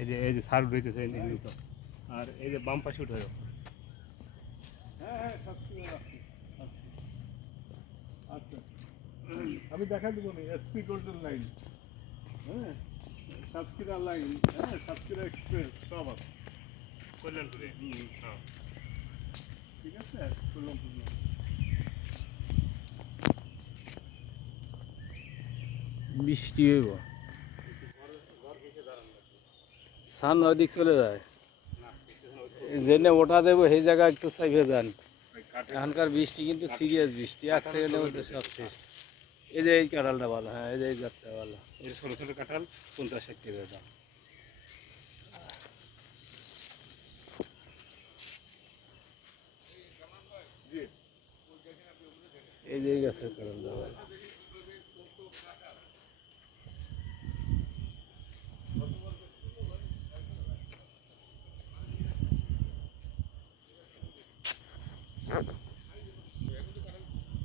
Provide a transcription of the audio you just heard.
এই যে সার উঠাইতেছে এই তো, আর এই যে বাম পাশে উঠায়। হ্যাঁ সব কিছু রাখছি। আচ্ছা আমি দেখা দেবো না এসপি কন্ট্রোল লাইন, হ্যাঁ সাতক্ষীরা লাইন, হ্যাঁ সাতক্ষীরা এক্সপ্রেস সব আছে কল্যাণপুরে। হ্যাঁ, ঠিক আছে কল্যাণপুর লাইন। বৃষ্টি হইব, সান ওইদিক চলে যায়, যেনে ওঠা দেবো সেই জায়গা একটু চাইবে যান। এখানকার বৃষ্টি কিন্তু সিরিয়াস বৃষ্টি, এক সেকেন্ডের মধ্যে সব শেষ। এই যে এই কাঁঠালটা ভালো, হ্যাঁ এই যে এই জাতটা ভালো। এই ছোটো ছোটো কাঁঠাল 50-60 টাকা দাম। এই যে এই গাছের কাঁঠালটা ভালো।